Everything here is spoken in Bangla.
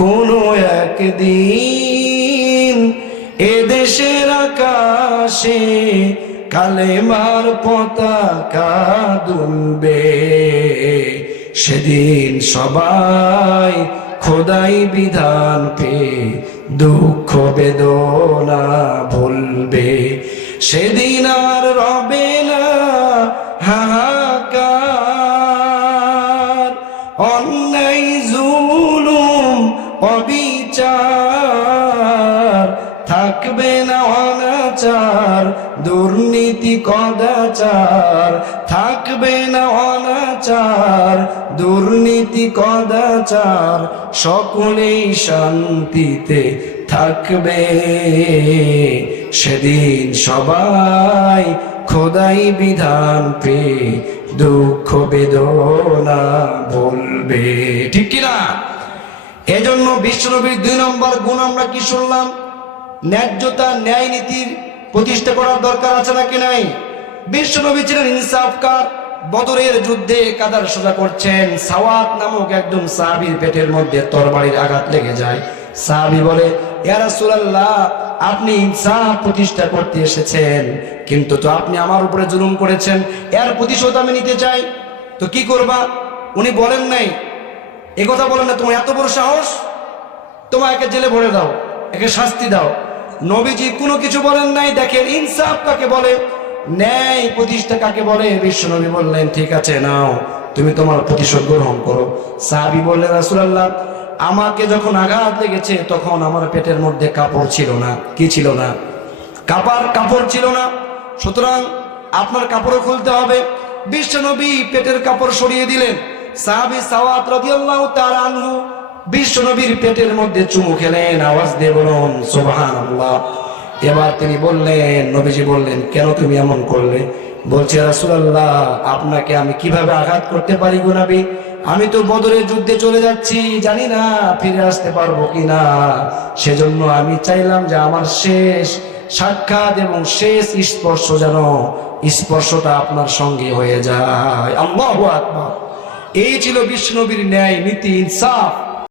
কোনো একদিন এদেশের আকাশে কালেমার পতাকা দুলবে, সেদিন সবাই খোদাই বিধান পেয়ে দুঃখ বেদনা ভুলবে। সেদিন আর রবে না হাহাকার, অন্যায় জুলুম অবিচার, থাকবে না অনাচার দুর্নীতি কদাচার, থাকবে না অনাচার দুর্নীতি কদাচার, সকলেই শান্তিতে থাকবে। সেদিন সবাই খোদাই বিধান পেয়ে দুঃখ বেদনা বলবে। ঠিক কিনা? এজন্য বিশ্বনবীর 2 নম্বর গুণ আমরা কি শুনলাম? ন্যায্যতা, ন্যায় নীতির প্রতিষ্ঠা করার দরকার আছে নাকি নাই? বিশ্বনবী ছিলেন ইনসাফকার। বদরের যুদ্ধে কাঁদার সোজা করছেন, সাওয়াত নামক একজন সাহাবীর পেটের মধ্যে তরবারির আঘাত লেগে যায়। সাহাবী বলে, ইয়া রাসূলুল্লাহ, আপনি ইনসাফ প্রতিষ্ঠা করতে এসেছেন, কিন্তু তো আপনি আমার উপরে জুলুম করেছেন, এর প্রতিশোধ আমি নিতে চাই, তো কি করবা? উনি বলেন নাই, এ কথা বলেন না, তোমার এত বড় সাহস, তোমার একে জেলে ভরে দাও, একে শাস্তি দাও। নবীজি কোনো কিছু বলেন নাই। দেখেন ইনসাফ কাকে বলে, ন্যায় প্রতিষ্ঠা কাকে বলে। বিশ্বনবী বললেন, ঠিক আছে, নাও, তুমি তোমার প্রতিশোধ গ্রহণ করো। সাহাবী বললেন, রাসূলুল্লাহ, আমাকে যখন আঘাত লেগেছে তখন আমার পেটের মধ্যে কাপড় ছিল না। কি ছিল না? কাপড় ছিল না, সুতরাং আপনার কাপড়ও খুলতে হবে। বিশ্বনবী পেটের কাপড় সরিয়ে দিলেন। সাহাবী সাওয়াত রাদিয়াল্লাহু তাআলা আনহু বিশ্বনবীর পেটের মধ্যে চুমু খেলেন। আওয়াজ দিয়ে বলুন সুবহানাল্লাহ। এবার তিনি বললেন, নবীজি বললেন, কেন তুমি এমন করলে? বলছে, রাসূলুল্লাহ, আপনাকে আমি কিভাবে আঘাত করতে পারি গো নবী? আমি তো বদরের যুদ্ধে চলে যাচ্ছি, জানি না ফিরে আসতে পারবো কিনা, সেজন্য আমি চাইলাম যে আমার শেষ সাক্ষাৎ এবং শেষ স্পর্শ যেন স্পর্শটা আপনার সঙ্গে হয়ে যায়। আল্লাহু আকবার। এই ছিল বিশ্বনবীর ন্যায় নীতি, ইনসাফ।